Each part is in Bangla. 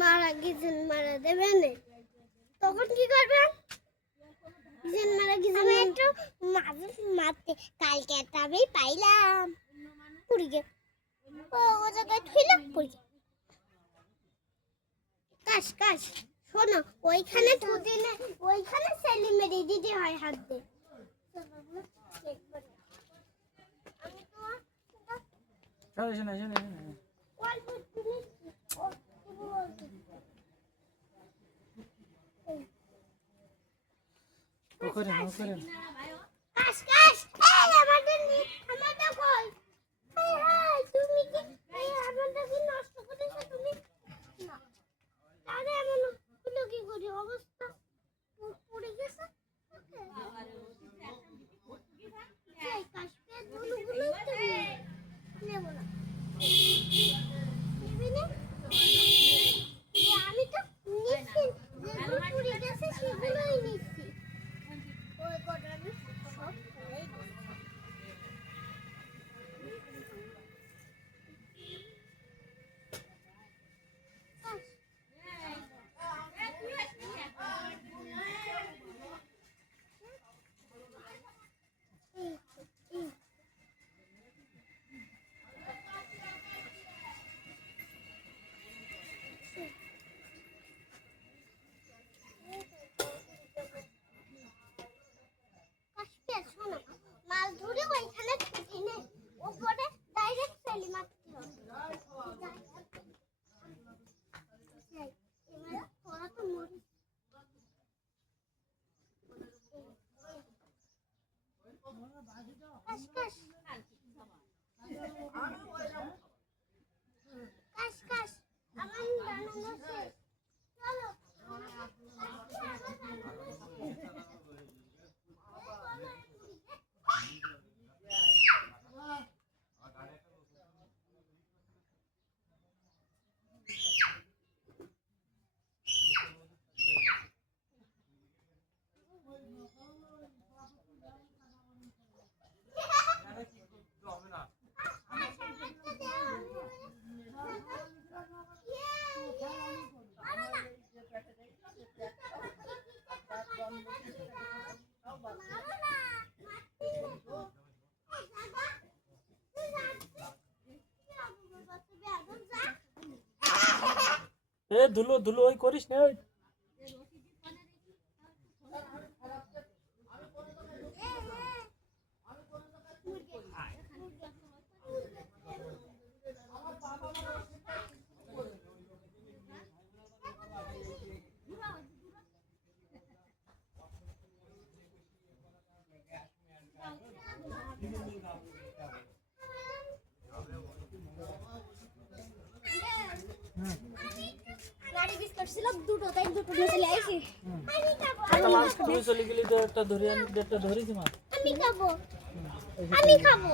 মারা গেছেন, মারা দেবেন তখন কি করবেন? গেছেন মারা গেছেন আমি একটু মারতে কালকে একটা আমি পাইলাম পুরি গে ও জায়গায় ঠুইলাম পুরি কাশ কাশ শোনো ওইখানে দুদিনে ওইখানে সেলি মেরে দিতে হয় হাত দিয়ে আমি তো চলো শোনা শোনা শোনা অল্প জিনিস ও করেন কাশ কাশ এই আমাদের কই হাই হাই তুমি কি এই আমাদের কি নষ্ট করেছো তুমি না আরে এমন হলো কি করে অবস্থা পড়ে গেছে এই কাশপে দুলগুলো নেব না নেবে না আমি তো নিচ্ছি যেগুলো পড়ে গেছে সেগুলোই নিচ্ছি ওই কটা আমি সব পড়েই মাছ ধরে ওইখানে এনে ওপরে ডাইরেক্ট সেলি মারতে হবে এবারে তোরা তো মরিস কাশ কাশ কাশ কাশ আমার বানানো শেষ চলো এ ধুলো ধুলো ওই করিস না ওই গাড়ি বিস করছিলাম দুটো তাই দুটো নিয়ে চলে আইছি আমি খাবো একটা মাছ তুই চলে গেলি তো একটা ধরে আমি একটা ধরেছি মাছ আমি খাবো আমি খাবো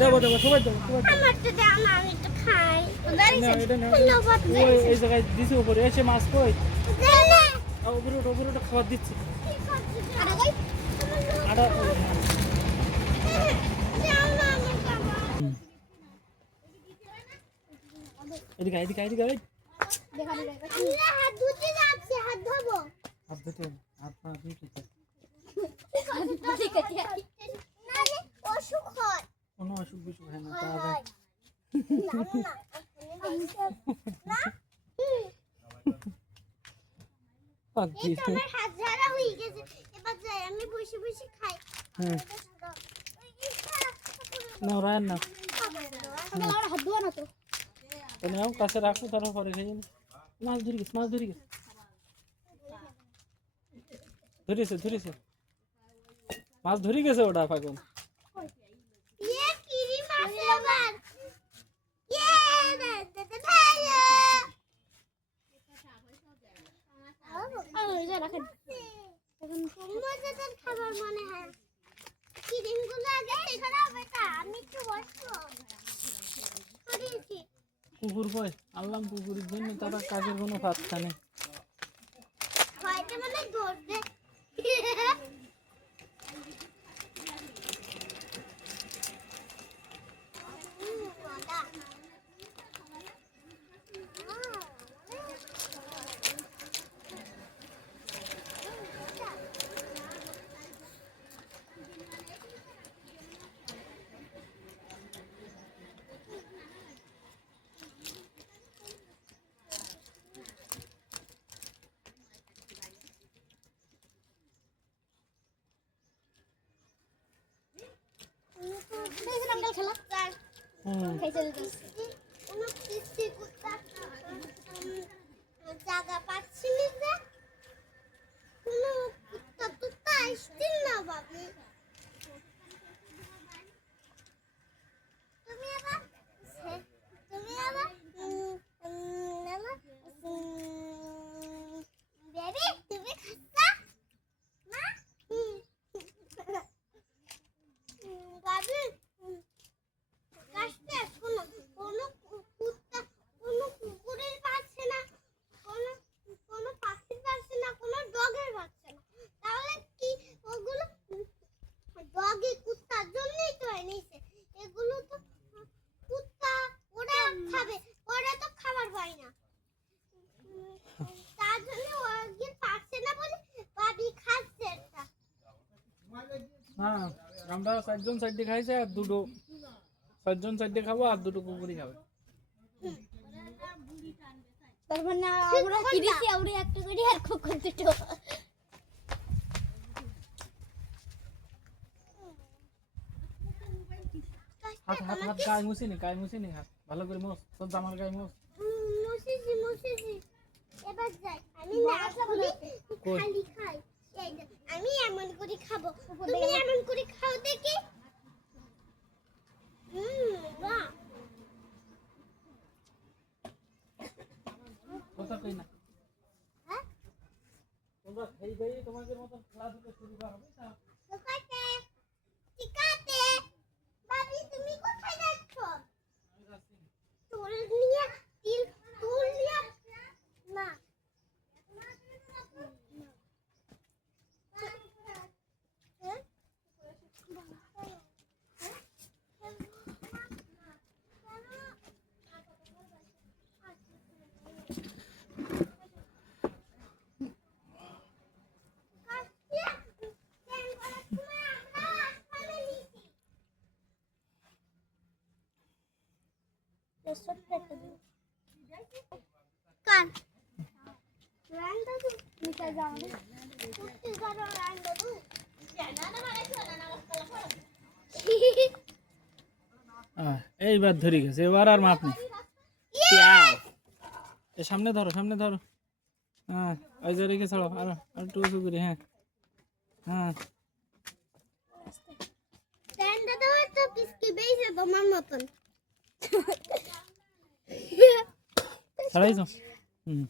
দেবো দেবো সবাই দেবো আমার তো দাও না আমি তো খাই দাঁড়িয়েছে ধন্যবাদ ওই এই জায়গায় দিছি উপরে এসে মাছ কই দাও না উপরে ওটা খাবার দিচ্ছি আরে কই আটা দাও না আমি খাবো এদিকে এদিকে এদিকে ওই দেখা দিলে হাত ধুতে যাচ্ছে হাত ধোবো হাত ধুতে হাত পা ধুতে ঠিক আছে না রে অসুখ হয় কোনো অসুখ বিসুখ হয় না তা হয় না পাখি এই তো আমার হাত ঝাড়া হয়ে গেছে এবার যাই আমি বসে বসে খাই না রায় না আমার হাত ধোয়া না তো নাও কাছে রাখো তারপরে খেয়ে মাছ ধরে গেছে ধরেছে মাছ ধরে গেছে ওটা পাগল ये कीरी माछ আবার ये দাদা ভালো যা রাখেন এখন মজাদার খাবার মনে হয় কিরিমগুলো আগে খারাপ বেটা আমি একটু বসবো করিয়েছি কুকুর কই আল্লাহ কুকুরের জন্য তারা কাজের কোনো পাত্তা নেই হয়তো মানে ধরবে খেলা হুম খাইছিল কোনো পিসি কুত্তা জায়গা পাচ্ছি না কোনো কুত্তা কুত্তা আসছিল না বাবু তুমি আবার বেবি তুমি খাচ্ছা মা বাবু কাশতে কোনো কুত্তা কোনো কুকুরের পাচ্ছে না কোনো কোনো পাখির পাচ্ছে না কোনো ডগের পাচ্ছে না তাহলে কি ওগুলো ডগি কুত্তার জন্যই তো এনেছে এগুলো তো কুত্তা ওরা খাবে ওরা তো খাবার পায় না তার জন্য ওকে পাচ্ছে না বলে বাবি খাচ্ছে এটা হ্যাঁ আমরা 4 জন সাইডে খাইছে আর দুটো 4 জন সাইডে খাবো আর দুটো কুকুরই খাবে তারপর না আমরা কিরিছি আমরা একটা করে আর কুকুর দুটো হাত গায়ে মুছিনি হাত ভালো করে মোছ তোর জামার গায়ে মোছ মুসিজি এবার যাই আমি না খাবো খালি খাই এই যে, আমি এমন করে খাবো তুমি এমন করে খাও দেখি বাহ কথা কই না হ্যাঁ তোমরা খাই খাই তোমাদের মত খেলা ধুলা শুরু করা হবে না কোথায় ঠিকাতে বাবি তুমি কোথায় যাচ্ছ তুল নিয়ে তুল নিয়ে না কান রান্না তো নিতে যাও না কুত্তি করো রান্না তো এইবার ধরে গেছে এবার আর মাপ নেই এ সামনে ধরো হ্যাঁ ওই যে রেখে ছাড়ো আর একটু উঁচু করে হ্যাঁ হ্যাঁ রান্না তো তো পিসকি বেইছে তোমার মতন ছাড়াইছো হুম